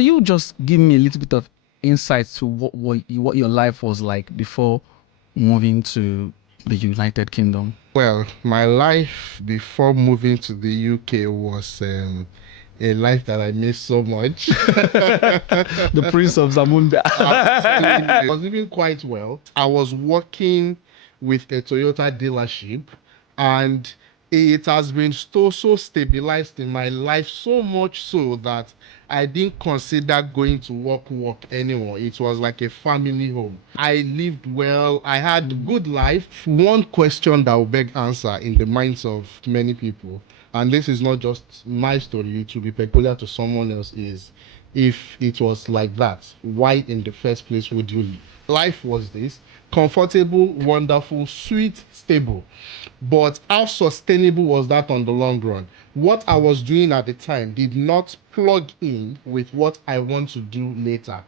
Can you just give me a little bit of insight to what your life was like before moving to the United Kingdom? Well, my life before moving to the UK was a life that I miss so much. The Prince of Zamunda. I was living quite well. I was working with a Toyota dealership, and it has been so stabilized in my life, so much so that I didn't consider going to work anymore. It was like a family home. I lived well. I had good life. One question that will beg answer in the minds of many people, and this is not just my story, it will be peculiar to someone else, is if it was like that, why in the first place would you leave? Life was this: comfortable, wonderful, sweet, stable. But how sustainable was that on the long run? What I was doing at the time did not plug in with what I want to do later.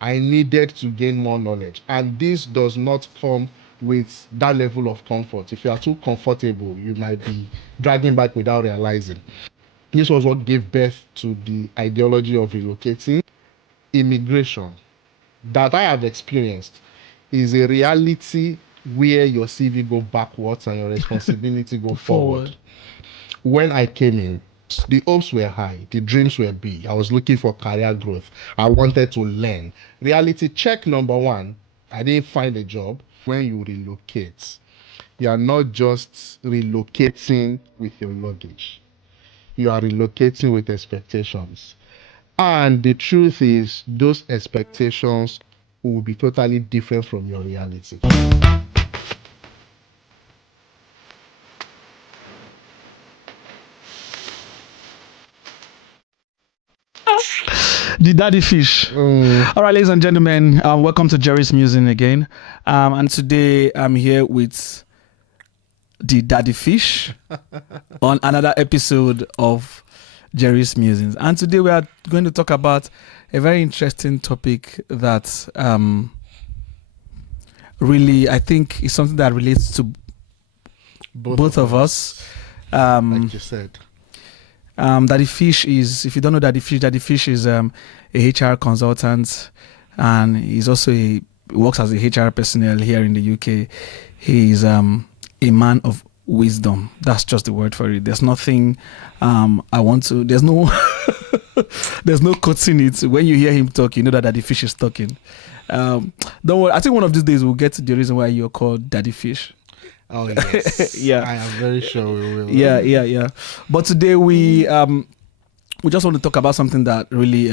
I needed to gain more knowledge, and this does not come with that level of comfort. If you are too comfortable, you might be dragging back without realizing. This was what gave birth to the ideology of relocating. Immigration that I have experienced is a reality where your CV go backwards and your responsibility go forward. When I came in, the hopes were high, the dreams were big. I was looking for career growth. I wanted to learn. Reality check number one, I didn't find a job. When you relocate, you are not just relocating with your luggage. You are relocating with expectations. And the truth is, those expectations will be totally different from your reality. The Daddy Fish. All right, ladies and gentlemen, welcome to Jerry's Musing again. And today I'm here with the Daddy Fish on another episode of Jerry's Musings. And today we are going to talk about a very interesting topic that really, I think, is something that relates to both of us. Like you said. Daddy Fish is, if you don't know Daddy Fish is a HR consultant, and he's also works as a HR personnel here in the UK. He's a man of wisdom. That's just the word for it. There's nothing there's no there's no cutting it. When you hear him talk, you know that Daddy Fish is talking. Don't worry, I think one of these days we'll get to the reason why you're called Daddy Fish. Oh yes. Yeah. I am very sure we will. Yeah. But today we just want to talk about something that really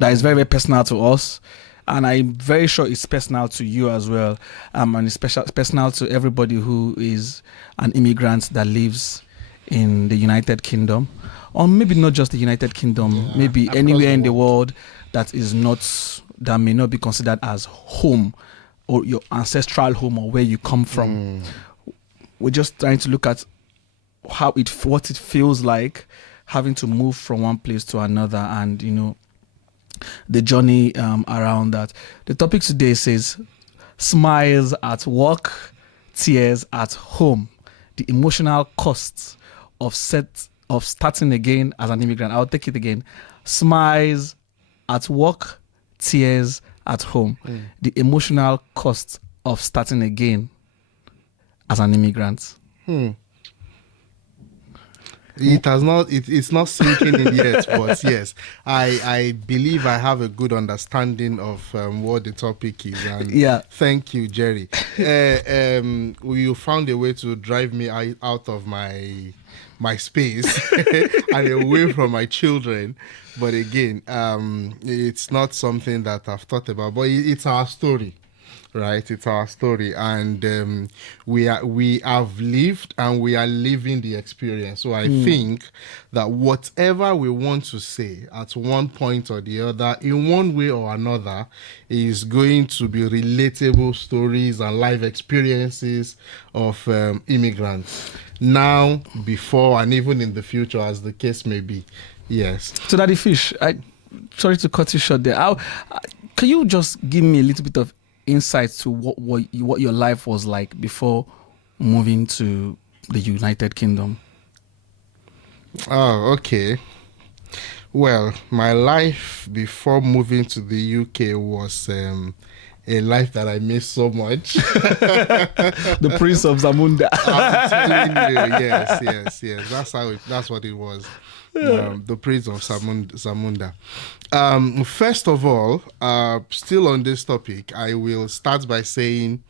that is very, very personal to us, and I'm very sure it's personal to you as well. And it's personal to everybody who is an immigrant that lives in the United Kingdom, or maybe not just the United Kingdom, maybe anywhere in the world that may not be considered as home, or your ancestral home, or where you come from. We're just trying to look at what it feels like having to move from one place to another, and the journey around that. The topic today says smiles at work, tears at home, the emotional costs of starting again as an immigrant. I'll take it again. Smiles at work, tears at home, the emotional cost of starting again as an immigrant. It has not. It's not sinking in yet, but yes, I believe I have a good understanding of what the topic is. And thank you, Jerry. You found a way to drive me out of my space and away from my children. But again, it's not something that I've thought about. But it's our story. Right, it's our story, and we have lived and we are living the experience. So I think that whatever we want to say at one point or the other, in one way or another, is going to be relatable stories and life experiences of immigrants now, before, and even in the future, as the case may be. Yes. So Daddy Fish, sorry to cut you short there. Can you just give me a little bit of insights to what your life was like before moving to the United Kingdom? Oh, okay. Well, my life before moving to the UK was a life that I miss so much. The Prince of Zamunda. I'm telling you, yes. That's what it was. The Prince of Zamunda. First of all, still on this topic, I will start by saying,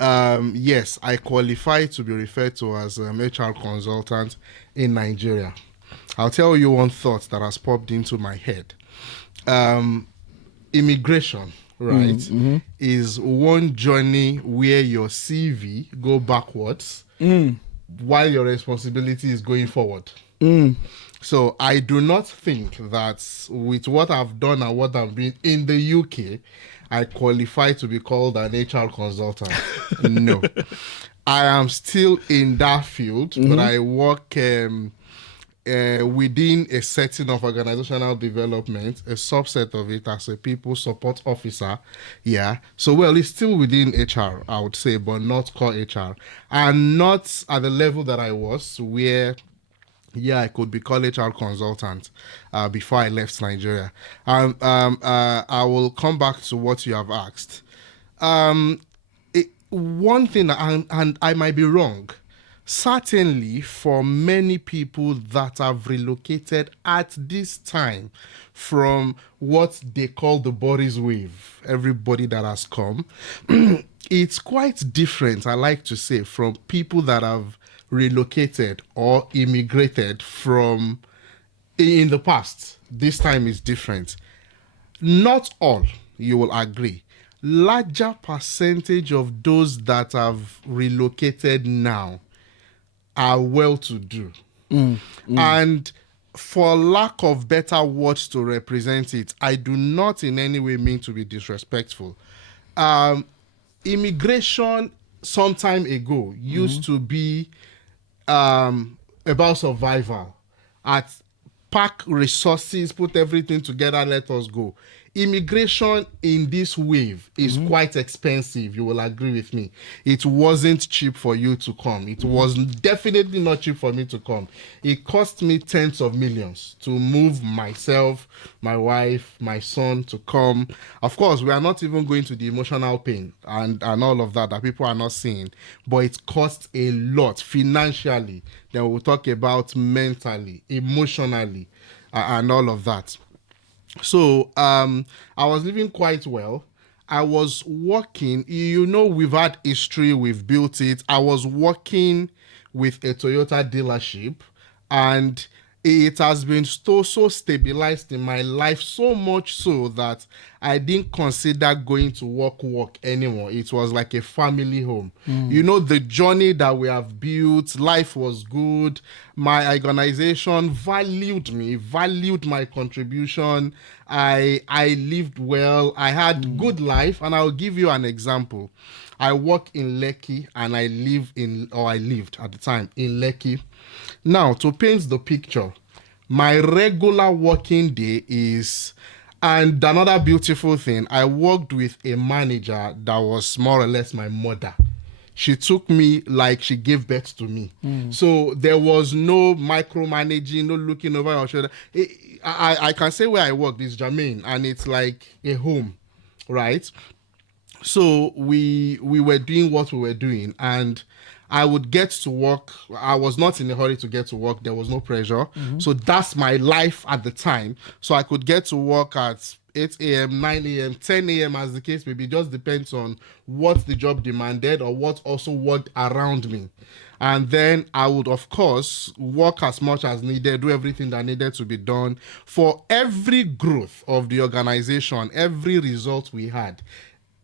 yes, I qualify to be referred to as an HR consultant in Nigeria. I'll tell you one thought that has popped into my head. Immigration, right, is one journey where your CV go backwards while your responsibility is going forward. So I do not think that with what I've done and what I'm doing in the UK, I qualify to be called an HR consultant. No. I am still in that field, but I work within a setting of organizational development, a subset of it as a people support officer. Yeah. So, well, it's still within HR, I would say, but not core HR. And not at the level that I was, where I could be called HR consultant before I left Nigeria. I will come back to what you have asked. One thing, and I might be wrong, certainly for many people that have relocated at this time from what they call the Boris wave, everybody that has come, it's quite different, I like to say, from people that have relocated or immigrated from in the past. This time is different. Not all, you will agree. Larger percentage of those that have relocated now are well-to-do. And for lack of better words to represent it, I do not in any way mean to be disrespectful. Immigration some time ago used to be about survival. At pack resources, put everything together, let us go. Immigration in this wave is quite expensive. You will agree with me. It wasn't cheap for you to come. It was definitely not cheap for me to come. It cost me tens of millions to move myself, my wife, my son to come. Of course, we are not even going to the emotional pain and all of that people are not seeing, but it costs a lot financially. Then we'll talk about mentally, emotionally, and all of that. So I was living quite well. I was working, we've had history, we've built it. I was working with a Toyota dealership, and it has been so stabilized in my life, so much so that I didn't consider going to work anymore. It was like a family home. The journey that we have built, life was good. My organization valued me, valued my contribution. I lived well. I had good life, and I'll give you an example. I work in Lekki, and I lived at the time in Lekki. Now, to paint the picture, my regular working day is, and another beautiful thing, I worked with a manager that was more or less my mother. She took me like she gave birth to me. So there was no micromanaging, no looking over your shoulder. I can say where I worked is Jermaine, and it's like a home, right? So we were doing what we were doing, and I would get to work. I was not in a hurry to get to work. There was no pressure. So that's my life at the time. So I could get to work at 8 a.m., 9 a.m., 10 a.m. as the case may be. Just depends on what the job demanded or what also worked around me. And then I would, of course, work as much as needed, do everything that needed to be done for every growth of the organization, every result we had.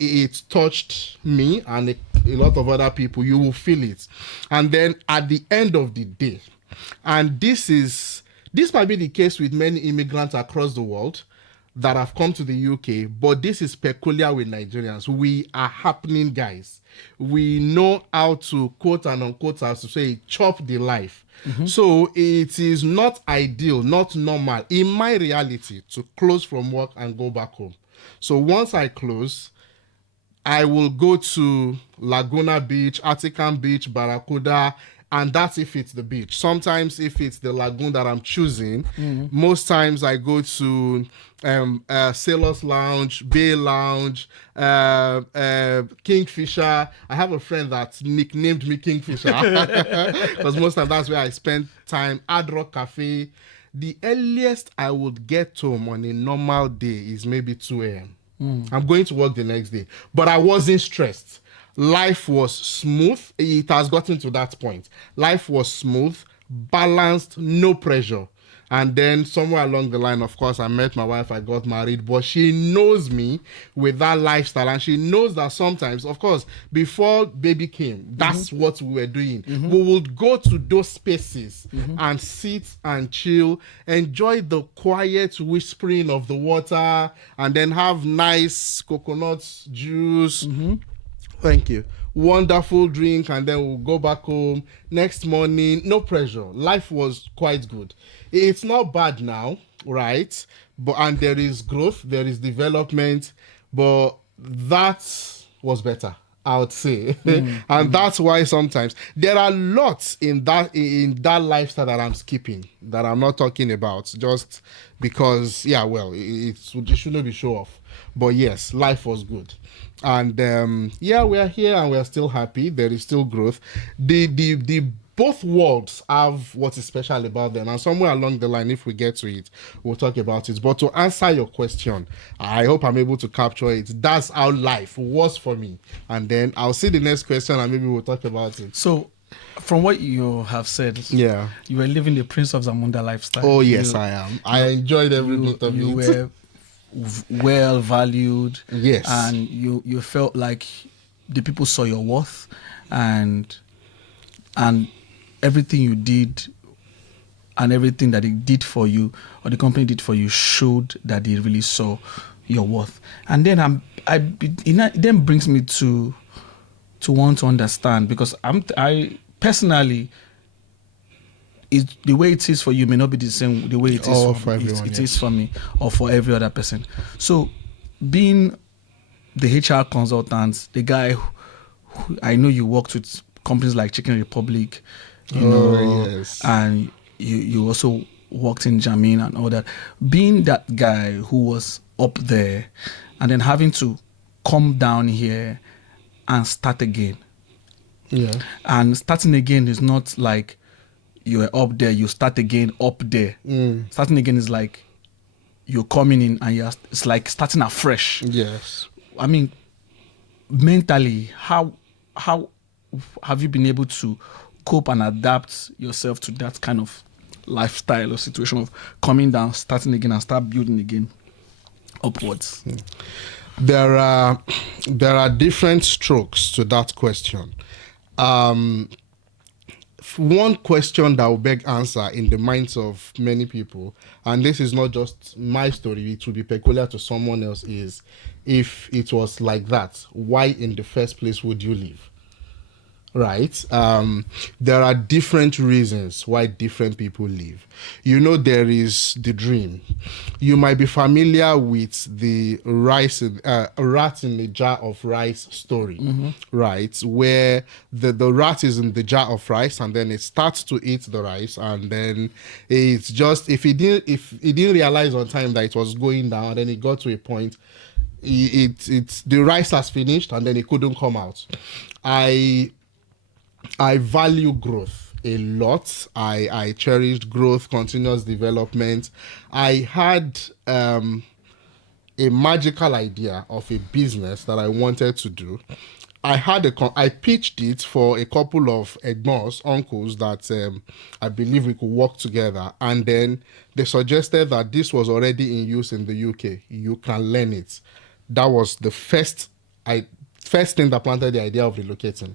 It touched me and a lot of other people. You will feel it. And then at the end of the day, and this might be the case with many immigrants across the world that have come to the UK, but this is peculiar with Nigerians. We are happening guys. We know how to, quote and unquote, as to say, chop the life. So it is not ideal, not normal in my reality to close from work and go back home. So once I close, I will go to Laguna Beach, Artican Beach, Barracuda, and that's if it's the beach. Sometimes if it's the lagoon that I'm choosing, most times I go to Sailors Lounge, Bay Lounge, Kingfisher. I have a friend that nicknamed me Kingfisher because most of that's where I spend time. Hard Rock Cafe. The earliest I would get home on a normal day is maybe 2 a.m. I'm going to work the next day, but I wasn't stressed. Life was smooth. It has gotten to that point. Life was smooth, balanced, no pressure. And then somewhere along the line, of course, I met my wife, I got married, but she knows me with that lifestyle. And she knows that sometimes, of course, before baby came, that's what we were doing. We would go to those spaces and sit and chill, enjoy the quiet whispering of the water, and then have nice coconut juice. Thank you. Wonderful drink, and then we'll go back home. Next morning, no pressure. Life was quite good. It's not bad now, right? And there is growth, there is development, but that was better, I would say. And that's why sometimes there are lots in that lifestyle that I'm skipping, that I'm not talking about, just because, yeah, well, it shouldn't be show off. But yes, life was good. And yeah, we are here and we are still happy. There is still growth. The both worlds have what is special about them, and somewhere along the line, if we get to it, we'll talk about it. But to answer your question, I hope I'm able to capture it. That's how life was for me. And then I'll see the next question and maybe we'll talk about it. So, from what you have said, Yeah, you were living the Prince of Zamunda lifestyle. oh yes, I am. I enjoyed every bit of You it. were well valued. Yes. And you felt like the people saw your worth, and everything you did and everything that it did for you or the company did for you showed that they really saw your worth. And then it then brings me to want to understand, because I personally, the way it is for you may not be the same the way it is for everyone, it yes. is for me or for every other person. So, being the HR consultant, the guy who I know you worked with companies like Chicken Republic, Yes. and you also worked in Jamin and all that. Being that guy who was up there and then having to come down here and start again. Yeah. And starting again is not like you were up there, you start again up there. Starting again is like you're coming in and it's like starting afresh. Yes. I mean, mentally, how have you been able to cope and adapt yourself to that kind of lifestyle or situation of coming down, starting again, and start building again upwards? There are different strokes to that question. One question that will beg answer in the minds of many people, and this is not just my story, it will be peculiar to someone else, is if it was like that, why in the first place would you leave? Right? There are different reasons why different people leave. There is the dream. You might be familiar with the rat in the jar of rice story, right? Where the rat is in the jar of rice and then it starts to eat the rice, and then it's just, if he didn't realize on time that it was going down, then it got to a point, the rice has finished and then it couldn't come out. I value growth a lot. I cherished growth, continuous development. I had a magical idea of a business that I wanted to do. I pitched it for a couple of uncles that I believe we could work together. And then they suggested that this was already in use in the UK. You can learn it. That was the first thing that planted the idea of relocating.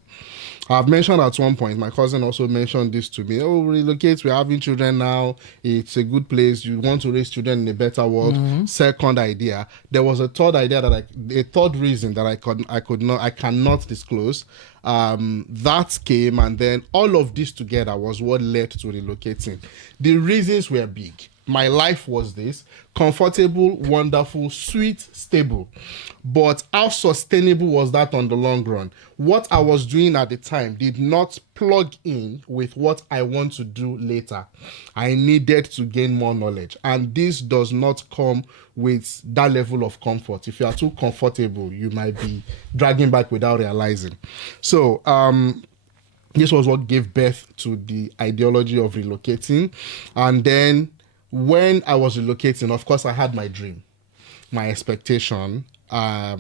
I've mentioned at one point, my cousin also mentioned this to me. Oh, relocate, we're having children now. It's a good place. You want to raise children in a better world. Second idea. There was a third idea a third reason that I cannot disclose. That came, and then all of this together was what led to relocating. The reasons were big. my life was this: comfortable, wonderful, sweet, stable. But how sustainable was that on the long run? What I was doing at the time did not plug in with what I want to do later. I needed to gain more knowledge, and this does not come with that level of comfort. If you are too comfortable, you might be dragging back without realizing. So this was what gave birth to the ideology of relocating. And then when I was relocating, of course, I had my dream, my expectation. No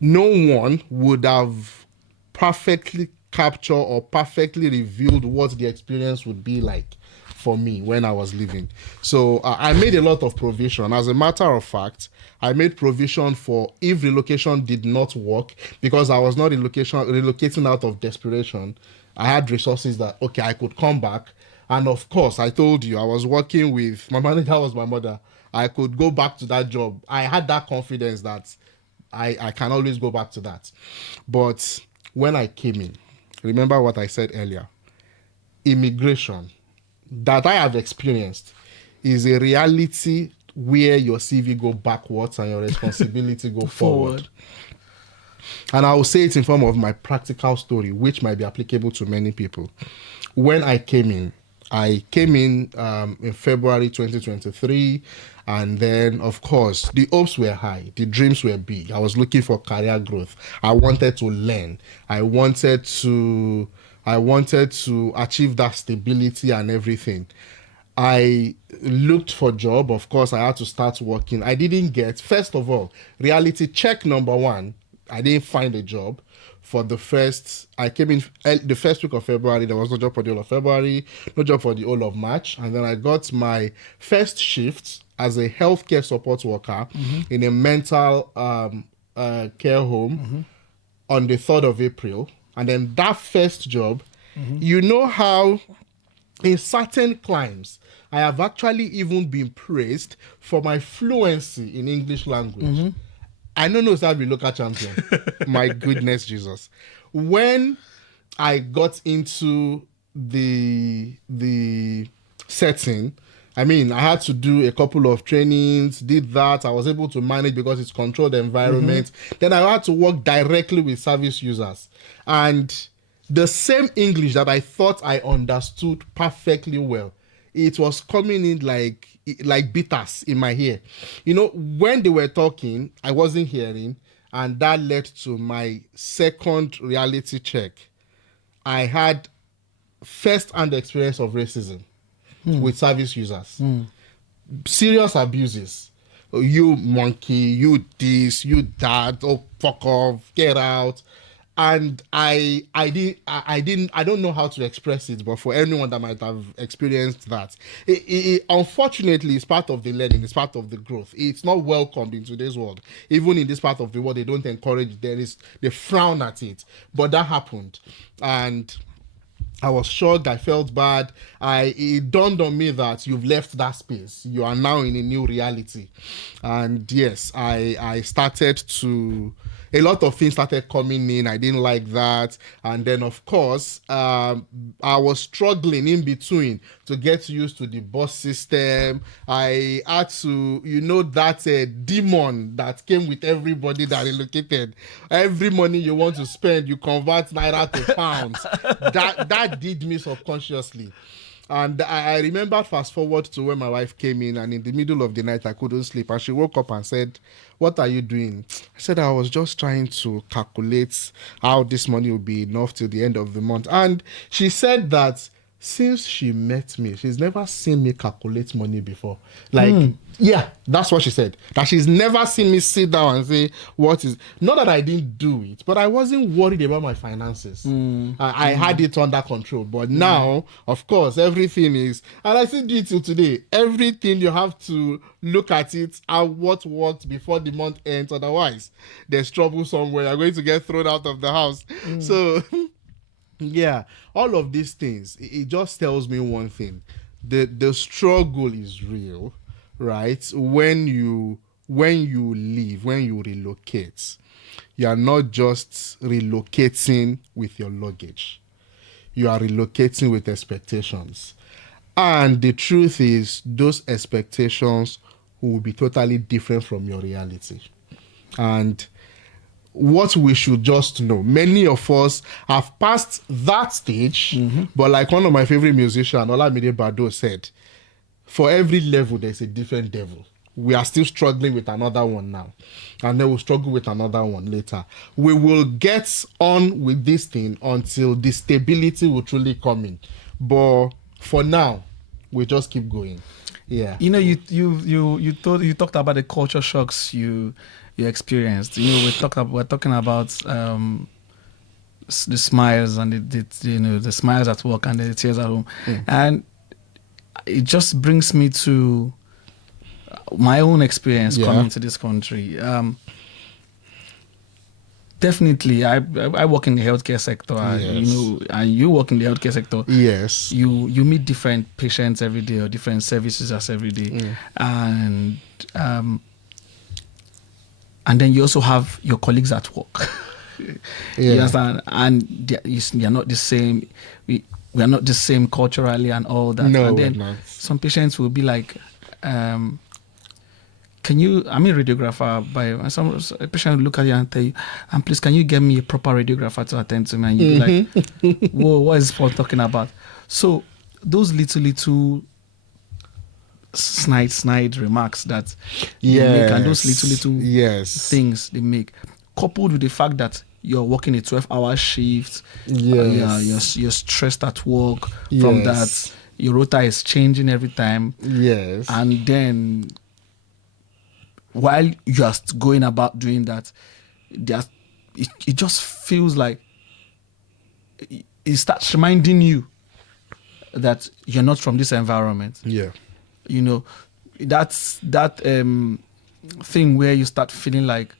one would have perfectly captured or perfectly revealed what the experience would be like for me when I was living. So I made a lot of provision. As a matter of fact, I made provision for if relocation did not work, because I was not relocating out of desperation. I had resources that, okay, I could come back. And of course, I told you, I was working with, my manager was my mother. I could go back to that job. I had that confidence that I can always go back to that. But when I came in, remember what I said earlier, immigration that I have experienced is a reality where your CV go backwards and your responsibility go forward. And I will say it in form of my practical story, which might be applicable to many people. When I came in in February 2023. And then, of course, the hopes were high. The dreams were big. I was looking for career growth. I wanted to learn. I wanted to achieve that stability and everything. I looked for a job. Of course, I had to start working. I didn't get, first of all, reality check number one, I didn't find a job for the first, I came in the first week of February. There was no job for the whole of February, no job for the whole of March. And then I got my first shift as a healthcare support worker in a mental care home on the 3rd of April. And then that first job, you know how in certain climes, I have actually even been praised for my fluency in English language. I don't know if I'll be local champion. My goodness, Jesus. When I got into the setting, I mean, I had to do a couple of trainings, did that. I was able to manage because it's controlled environment. Then I had to work directly with service users. And the same English that I thought I understood perfectly well, it was coming in like bitters in my ear. You know, when they were talking, I wasn't hearing, and that led to my second reality check. I had first-hand experience of racism with service users. Serious abuses. You monkey, you this, you that, oh fuck off, get out. And I don't know how to express it, but for anyone that might have experienced that, it unfortunately is part of the learning, it's part of the growth. It's not welcomed in today's world. Even in this part of the world, they don't encourage, they frown at it. But that happened. And I was shocked. I felt bad. It dawned on me that you've left that space. You are now in a new reality. And yes, I started to, a lot of things started coming in. I didn't like that. And then, of course, I was struggling in between to get used to the bus system. I had to, that demon that came with everybody that relocated. Every money you want to spend, you convert naira to pounds. That did me subconsciously. And I remember fast forward to when my wife came in, and in the middle of the night, I couldn't sleep. And she woke up and said, "What are you doing?" I said, "I was just trying to calculate how this money will be enough till the end of the month." And she said that since she met me, she's never seen me calculate money before. Yeah, that's what she said. That she's never seen me sit down and say, what is... Not that I didn't do it, but I wasn't worried about my finances. I had it under control. But now, of course, everything is... And I still do it till today. Everything, you have to look at it and what worked before the month ends. Otherwise, there's trouble somewhere. You're going to get thrown out of the house. So... yeah, all of these things, it just tells me one thing. The struggle is real, right? When you leave, when you relocate, you are not just relocating with your luggage. You are relocating with expectations. And the truth is, those expectations will be totally different from your reality. And what we should just know, many of us have passed that stage, but like one of my favorite musicians, Olamide Bado, said, for every level, there's a different devil. We are still struggling with another one now, and then we'll struggle with another one later. We will get on with this thing until the stability will truly come in. But for now, we just keep going. Yeah. You know, you talked about the culture shocks you experienced. You know, we're talking about the smiles and the smiles at work and the tears at home, and it just brings me to my own experience coming to this country. Definitely, I work in the healthcare sector. You know, and you work in the healthcare sector. Yes. You meet different patients every day or different services every day, and then you also have your colleagues at work. You understand? And you're not the same. We are not the same culturally and all that. No, and then we're not. some patients will be like, can you, I'm a radiographer, a patient will look at you and tell you, and please, can you get me a proper radiographer to attend to me? And you'll be like, whoa, what is Paul talking about? So those little snide remarks that they make, and those little things they make, coupled with the fact that you're working a 12-hour shift, you're stressed at work, from that your rota is changing every time, and then while you are going about doing that, it just feels like it starts reminding you that you're not from this environment. Yeah. You know, that's that thing where you start feeling like,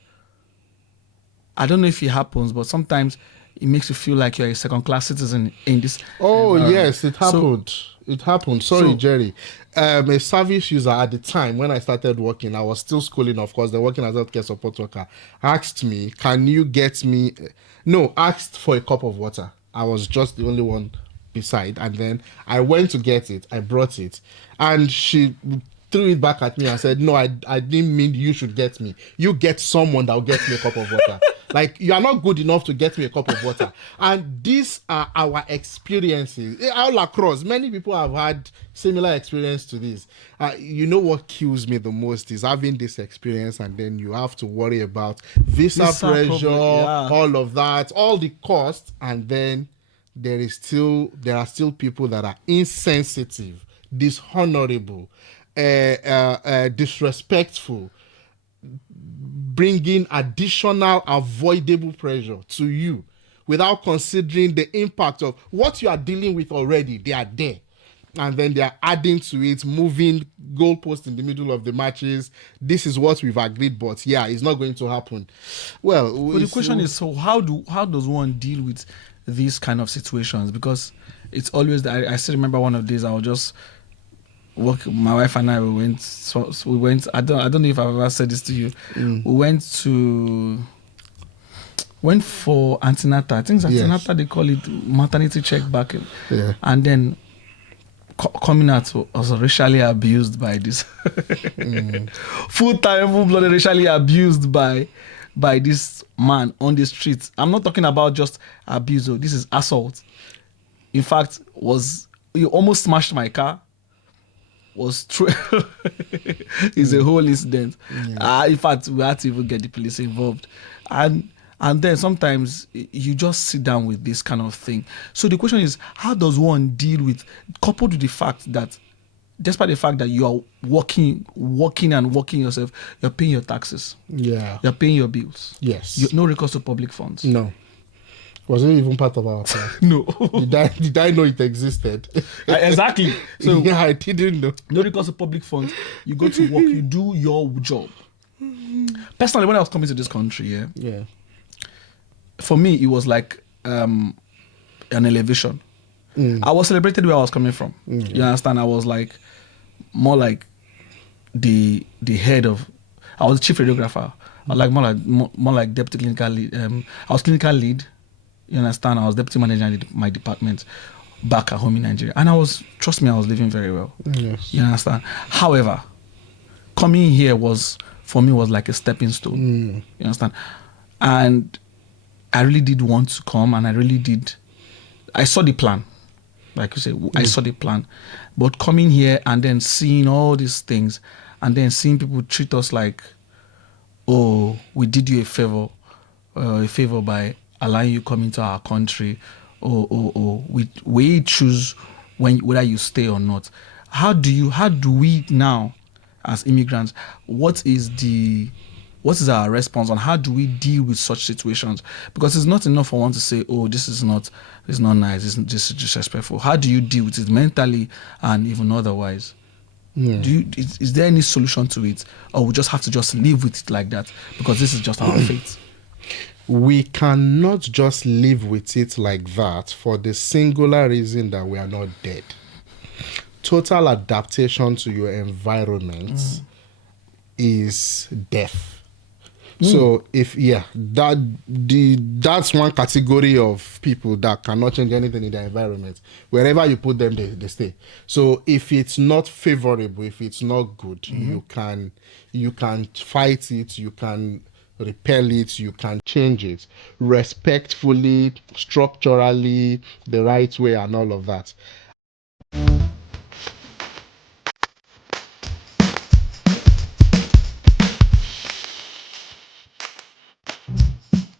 I don't know if it happens, but sometimes it makes you feel like you're a second-class citizen in this. Yes, it happened. It happened. Sorry, Jerry. A service user at the time when I started working, I was still schooling, of course, they're working as a healthcare support worker, asked me, can you get me... No, asked for a cup of water. I was just the only one beside. And then I went to get it. I brought it. And she threw it back at me and said, no, I didn't mean you should get me. You get someone that will get me a cup of water. Like, you are not good enough to get me a cup of water. And these are our experiences. All across, many people have had similar experience to this. You know what kills me the most is having this experience, and then you have to worry about visa pressure, all of that, all the costs, and then there are still people that are insensitive, dishonorable, disrespectful, bringing additional avoidable pressure to you without considering the impact of what you are dealing with already. They are there, and then they are adding to it, moving goalposts in the middle of the matches. This is what we've agreed, but it's not going to happen. Well, the question is, so how does one deal with these kind of situations? Because it's always I still remember one of these. I was just work. My wife and I, we went. I don't know if I've ever said this to you. We went for antenatal. I think it's antenatal. They call it maternity check back, and then coming out was racially abused by this full-blooded racially abused by this man on the streets. I'm not talking about just abuse. This is assault. In fact, he almost smashed my car. Was true. It's a whole incident. In fact, we had to even get the police involved, and then sometimes you just sit down with this kind of thing. So the question is, how does one deal with, coupled with the fact that, despite the fact that you are working yourself, you're paying your taxes, you're paying your bills, no recourse to public funds, no. Was it even part of our plan? No. Did I know it existed? Exactly. So I didn't know. No recourse to public funds. You go to work. You do your job. Personally, when I was coming to this country, for me it was like an elevation. I was celebrated where I was coming from. You understand? I was like more like the head of. I was chief radiographer. I was like more like deputy clinical lead. I was clinical lead. You understand? I was deputy manager in my department. back at home in Nigeria. And trust me, I was living very well. Yes. You understand? However, coming here for me, was like a stepping stone. You understand? And I really did want to come, and I saw the plan. Like you say, I saw the plan. But coming here and then seeing all these things, and then seeing people treat us like, oh, we did you a favor by allowing you come into our country. We choose whether you stay or not. How do we now, as immigrants, what is our response, and how do we deal with such situations? Because it's not enough for one to say, oh, this is not nice, this is disrespectful. How do you deal with it mentally and even otherwise? Is there any solution to it, or we just have to just live with it like that because this is just our fate? We cannot just live with it like that for the singular reason that we are not dead. Total adaptation to your environment is death. So that's one category of people that cannot change anything in their environment. Wherever you put them, they stay. So if it's not favorable, if it's not good, you can fight it, you can repel it, you can change it respectfully, structurally, the right way, and all of that.